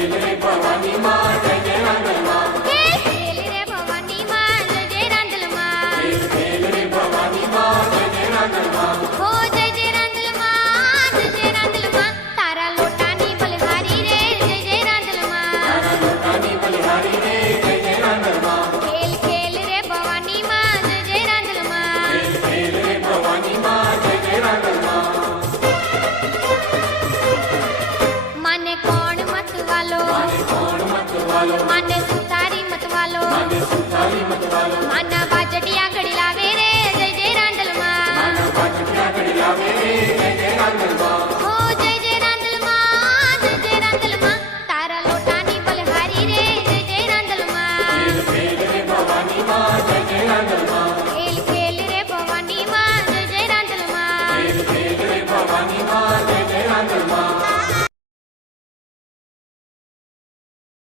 ખેલ રે ભવાની માં જય જય રાંદલ માં ખેલ રે ભવાની માં જય જય રાંદલ માં ખેલ રે ભવાની માં જય જય રાંદલ માં હો જય જય રાંદલ માં જય જય રાંદલ માં તારા લોટાની બલહારી રે જય જય રાંદલ માં તારા લોટાની બલિહારી રે જય જય રાંદલ માં ખેલ રે ભવાની માં જય જય રાંદલ માં ખેલ રે ભવાની માં જય જય રાંદલ માં માને કોણ મતવાલો કોણ મતવાલો માને સુતારી મતવાલો માને સુતારી મતવાલો માના બાજડિયા ઘડી લાવે રે જય જય રાંદલ માં માના પાછડિયા ઘડી લાવે રે જય જય રાંદલ માં હો જય જય રાંદલ માં જય જય રાંદલ માં તારા લોટાની બલહારી રે જય જય રાંદલ માં ખેલ રે ભવાની માં